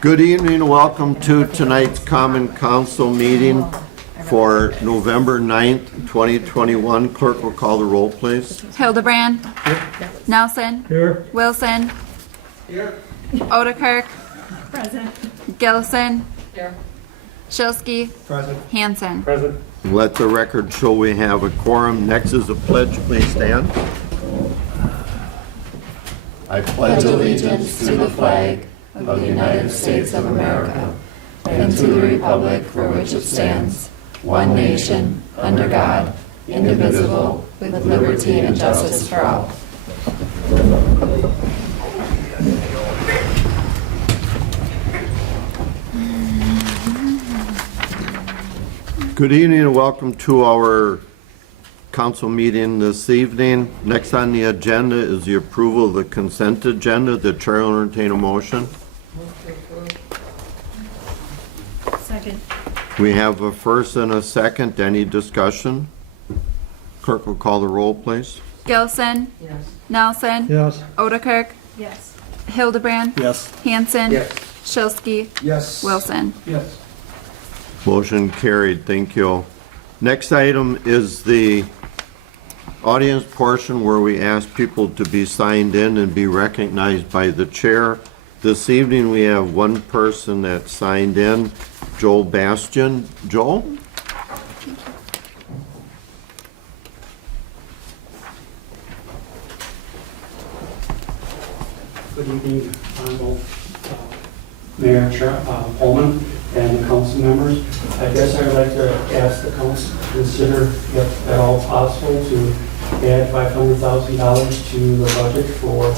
Good evening and welcome to tonight's Common Council meeting for November 9th, 2021. Clerk will call the roll, please. Hildebrand. Nelson. Here. Wilson. Here. Odekirk. Present. Gillison. Here. Shilsky. Present. Hanson. Present. Let the record show we have a quorum. Next is a pledge. Please stand. I pledge allegiance to the flag of the United States of America and to the republic for which it stands, one nation, under God, indivisible, with liberty and justice for all. Good evening and welcome to our council meeting this evening. Next on the agenda is the approval of the consent agenda. The chair will entertain a motion. Second. We have a first and a second. Any discussion? Clerk will call the roll, please. Gillison. Yes. Nelson. Yes. Odekirk. Yes. Hildebrand. Yes. Hanson. Yes. Shilsky. Yes. Wilson. Yes. Motion carried. Thank you. Next item is the audience portion where we ask people to be signed in and be recognized by the chair. This evening we have one person that signed in, Joel Bastian. Joel? Good evening, Honorable Mayor Pullman and the council members. I guess I would like to ask the council to consider, if at all possible, to add $500,000 to the budget for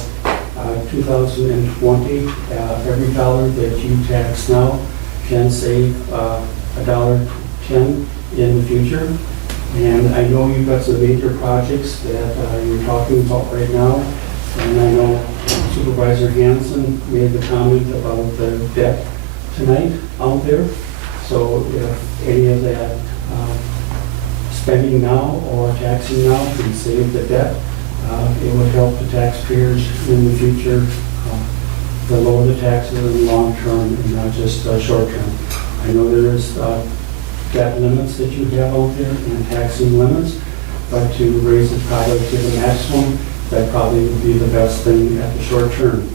2020. Every dollar that you tax now can save $1.10 in the future. And I know you've got some major projects that you're talking about right now. And I know Supervisor Hanson made the comment about the debt tonight out there. So if any of that spending now or taxing now can save the debt, it would help the taxpayers in the future to lower the taxes in the long term and not just short term. I know there is debt limits that you have out there and taxing limits, but to raise it probably to the maximum, that probably would be the best thing at the short term.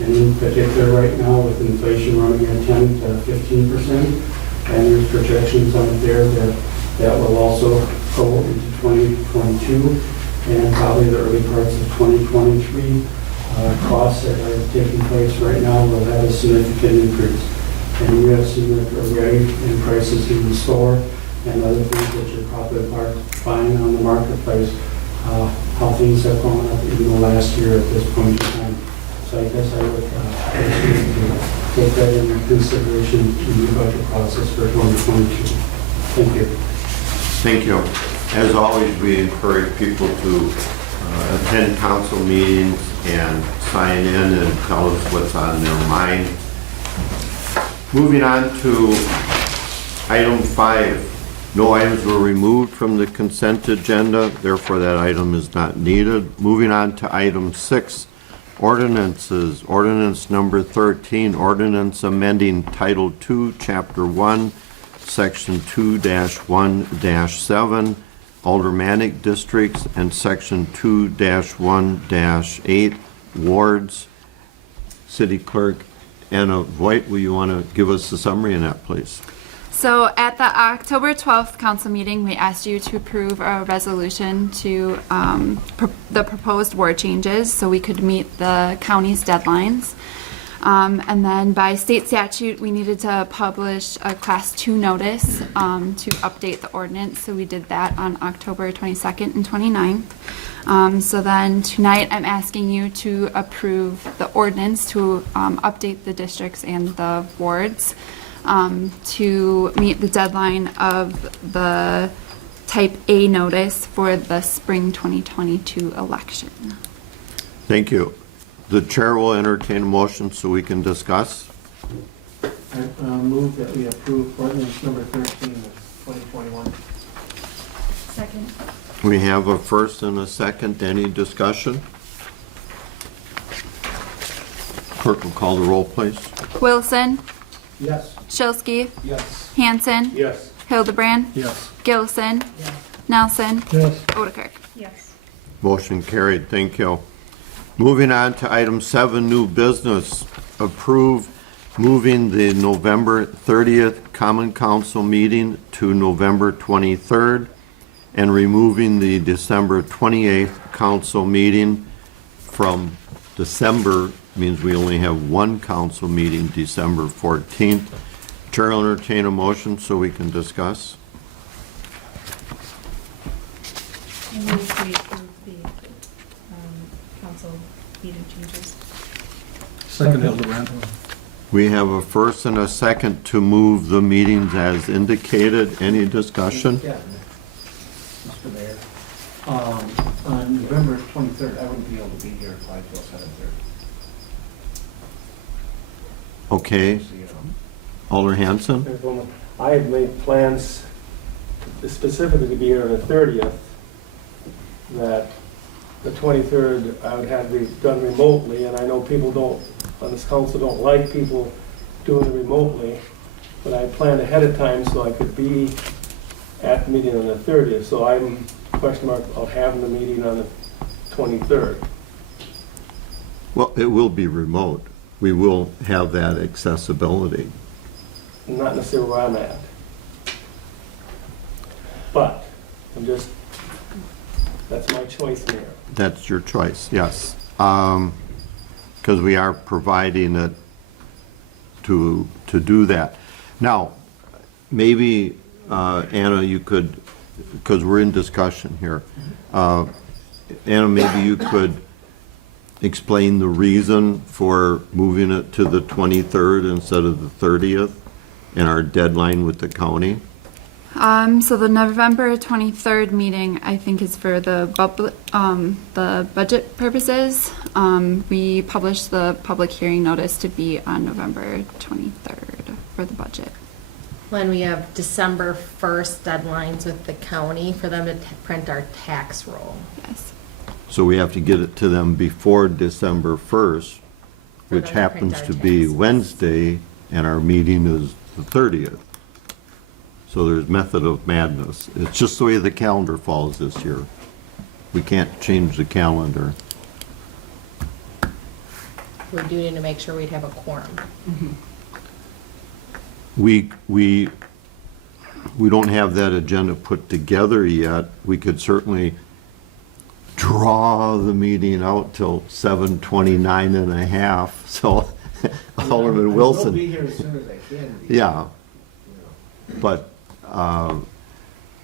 And in particular right now with inflation running at 10 to 15%, and there's projections out there that will also go into 2022 and probably the early parts of 2023. Costs that are taking place right now will have a significant increase. And we have seen it already in prices in the store and other things that you're probably buying on the marketplace, how things have gone up in the last year at this point in time. So I guess I would ask you to take that into consideration in the budget process for 2022. Thank you. Thank you. As always, we encourage people to attend council meetings and sign in and tell us what's on their mind. Moving on to item 5. No items were removed from the consent agenda, therefore that item is not needed. Moving on to item 6, ordinances. Ordinance number 13, ordinance amending Title II, Chapter 1, Section 2-1-7, aldermanic districts, and Section 2-1-8, wards. City Clerk Anna Voigt, will you want to give us a summary on that, please? So at the October 12th council meeting, we asked you to approve a resolution to the proposed ward changes so we could meet the county's deadlines. And then by state statute, we needed to publish a Class 2 notice to update the ordinance. So we did that on October 22nd and 29th. So then tonight, I'm asking you to approve the ordinance to update the districts and the wards to meet the deadline of the Type A notice for the spring 2022 election. Thank you. The chair will entertain a motion so we can discuss. I move that we approve ordinance number 13 of 2021. Second. We have a first and a second. Any discussion? Clerk will call the roll, please. Wilson. Yes. Shilsky, Yes. Hanson, Yes. Hildebrand, Yes. Gillison, Nelson, Yes. Odekirk. Yes. Motion carried, thank you. Moving on to item 7, new business. Approve moving the November 30th Common Council meeting to November 23rd and removing the December 28th council meeting from December, means we only have one council meeting, December 14th. Chair will entertain a motion so we can discuss. I move we approve the council meeting changes. Second, Hildebrand. We have a first and a second to move the meetings as indicated. Any discussion? Yeah. Mr. Mayor, on November 23rd, I wouldn't be able to be here 5 till 7:30. Okay, So, you know. Alder Hanson? There's one. I had made plans specifically to be here on the 30th, that the 23rd I would have it done remotely, and I know people don't, on this council don't like people doing it remotely, but I planned ahead of time so I could be at the meeting on the 30th, so I'm question mark of having the meeting on the 23rd. Well, it will be remote. We will have that accessibility. Not necessarily where I'm at. But, that's my choice, Mayor. That's your choice, yes. Because we are providing it to do that. Now, maybe, Anna, you could, because we're in discussion here, Anna, maybe you could explain the reason for moving it to the 23rd instead of the 30th and our deadline with the county? So the November 23rd meeting, I think, is for the budget purposes. We published the public hearing notice to be on November 23rd for the budget. When we have December 1st deadlines with the county for them to print our tax roll. Yes. So we have to get it to them before December 1st, For which them to print happens our to be taxes. Wednesday, and our meeting is the 30th. So there's method of madness. It's just the way the calendar falls this year. We can't change the calendar. We're doing it to make sure we'd have a quorum. We don't have that agenda put together yet. We could certainly draw the meeting out till 7:29 and a half, so Alderman I Wilson. will be here as soon as I can be. Yeah, but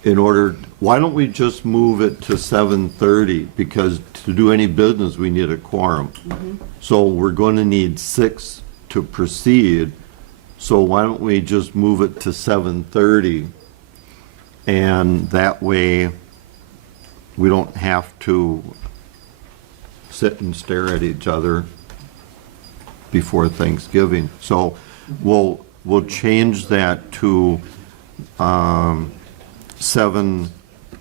in order, why don't we just move it to 7:30? Because to do any business, we need a quorum. So we're going to need 6 to proceed. So why don't we just move it to 7:30? And that way, we don't have to sit and stare at each other before Thanksgiving. So we'll change that to 7,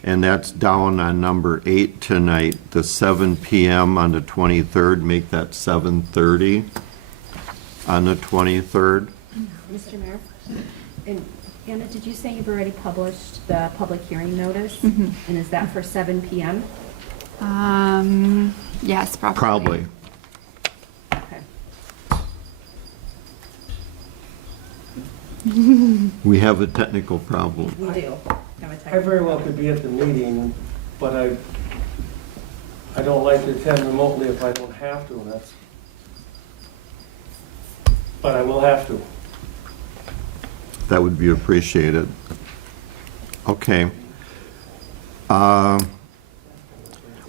and that's down on number 8 tonight, the 7 PM on the 23rd, make that 7:30 on the 23rd. Mr. Mayor, and Anna, did you say you've already published the public hearing notice? Mhm. And is that for 7 PM? Yes, probably. Probably. Okay. We have a technical problem. We do. Have a I technical very well problem. could be at the meeting, but I don't like to attend remotely if I don't have to, and that's, but I will have to. That would be appreciated. Okay.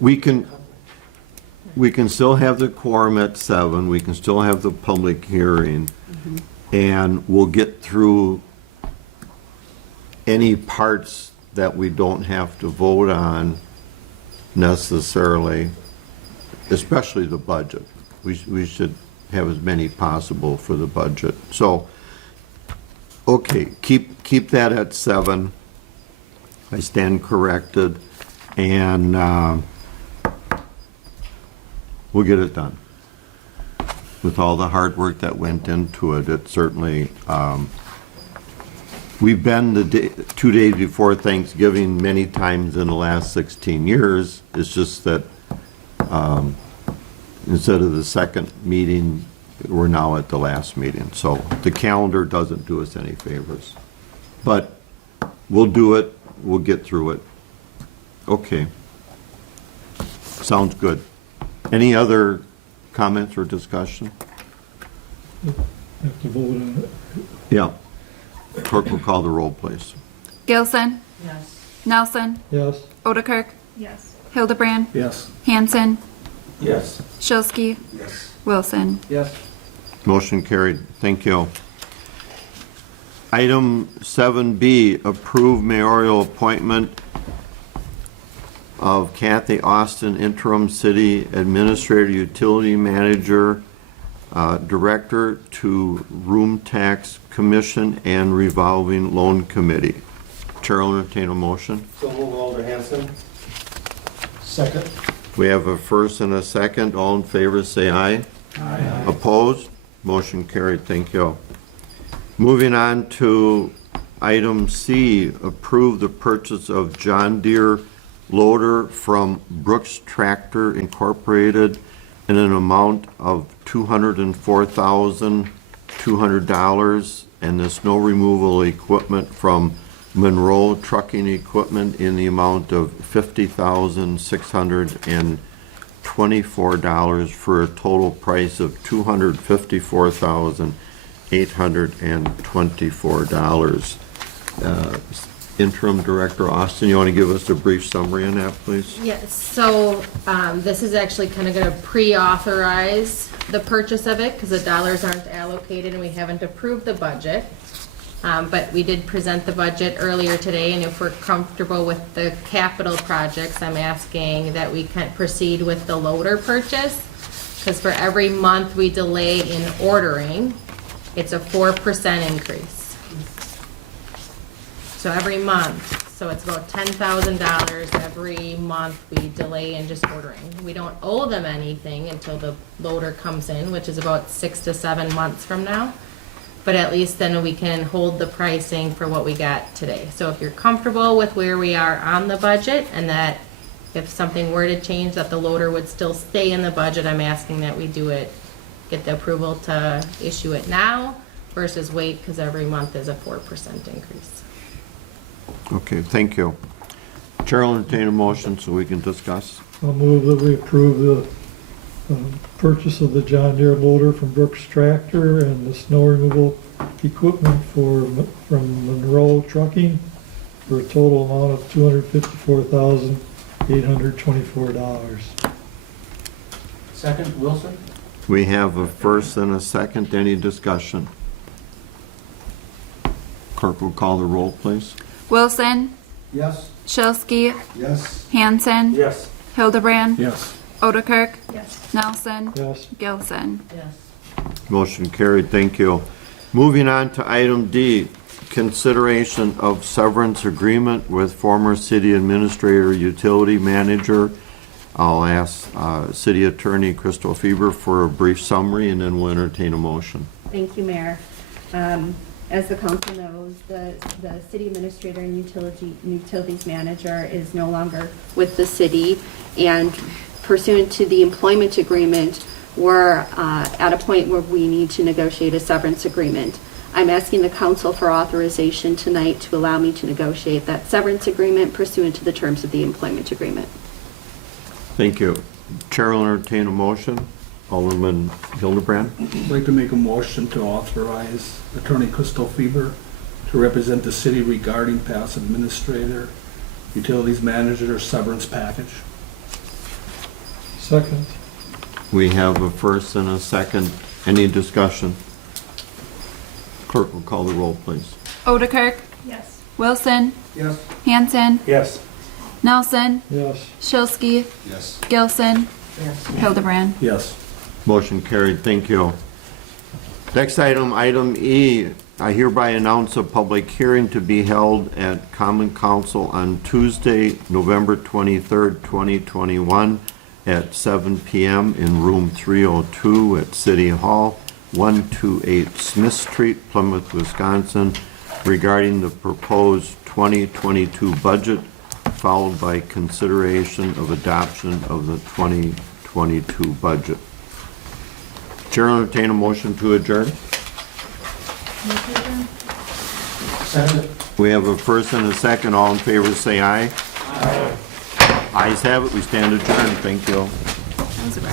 We can still have the quorum at 7, we can still have the public hearing, and we'll get through any parts that we don't have to vote on necessarily, especially the budget. We should have as many possible for the budget. So, okay, keep that at 7. I stand corrected, and we'll get it done. with all the hard work that went into it. It certainly, we've been 2 days before Thanksgiving many times in the last 16 years. It's just that instead of the second meeting, we're now at the last meeting. So the calendar doesn't do us any favors. But we'll do it. We'll get through it. Okay. Sounds good. Any other comments or discussion? Have to vote on it. Yeah. Clerk will call the roll, please. Gilson, Yes. Nelson, Yes. Odekirk, Yes. Hildebrand, Yes. Hanson, Yes. Shilsky, Yes. Wilson. Yes. Motion carried. Thank you. Item 7B, approve mayoral appointment of Kathy Austin, interim city administrator, utility manager, director to room tax commission and revolving loan committee. Chair will entertain a motion. So move, Alder Hanson. Second. We have a first and a second. All in favor, say aye. Aye. Opposed? Motion carried. Thank you. Moving on to item C, approve the purchase of John Deere loader from Brooks Tractor Incorporated in an amount of $204,200 and the snow removal equipment from Monroe Trucking Equipment in the amount of $50,624 for a total price of $254,824. Interim Director Austin, you want to give us a brief summary on that, please? Yes, so this is actually kind of going to pre-authorize the purchase of it because the dollars aren't allocated and we haven't approved the budget. But we did present the budget earlier today, and if we're comfortable with the capital projects, I'm asking that we can proceed with the loader purchase. Because for every month we delay in ordering, it's a 4% increase. So every month, so it's about $10,000 every month we delay in just ordering. We don't owe them anything until the loader comes in, which is about 6 to 7 months from now. But at least then we can hold the pricing for what we got today. So if you're comfortable with where we are on the budget and that if something were to change, that the loader would still stay in the budget, I'm asking that we do it, get the approval to issue it now versus wait because every month is a 4% increase. Okay, thank you. Chair will entertain a motion so we can discuss. I'll move that we approve the purchase of the John Deere loader from Brooks Tractor and the snow removal equipment from Monroe Trucking for a total amount of $254,824. Second, Wilson? We have a first and a second. Any discussion? Clerk will call the roll, please. Wilson, Yes. Shilsky, Yes. Hanson, Yes. Hildebrand, Yes. Odekirk, Yes. Nelson, Yes. Gilson. Yes. Motion carried. Thank you. Moving on to item D, consideration of severance agreement with former city administrator, utility manager. I'll ask City Attorney Crystal Feber for a brief summary, and then we'll entertain a motion. Thank you, Mayor. As the council knows, the city administrator and utilities manager is no longer with the city, and pursuant to the employment agreement, we're at a point where we need to negotiate a severance agreement. I'm asking the council for authorization tonight to allow me to negotiate that severance agreement pursuant to the terms of the employment agreement. Thank you. Chair will entertain a motion. Alderman Hildebrand. I'd like to make a motion to authorize Attorney Crystal Feber to represent the city regarding past administrator, utilities manager severance package. Second. We have a first and a second. Any discussion? Clerk will call the roll, please. Odekirk, Yes. Wilson, Yes. Hanson, Yes. Nelson, Yes. Shilsky, Yes. Gilson, Hildebrand. Yes. Motion carried. Thank you. Next item, item E. I hereby announce a public hearing to be held at Common Council on Tuesday, November 23rd, 2021, at 7 PM in room 302 at City Hall, 128 Smith Street, Plymouth, Wisconsin, regarding the proposed 2022 budget, followed by consideration of adoption of the 2022 budget. Chair will entertain a motion to adjourn. Second. We have a first and a second. All in favor, say aye. Aye. Ayes have it. We stand adjourned. Thank you. That was a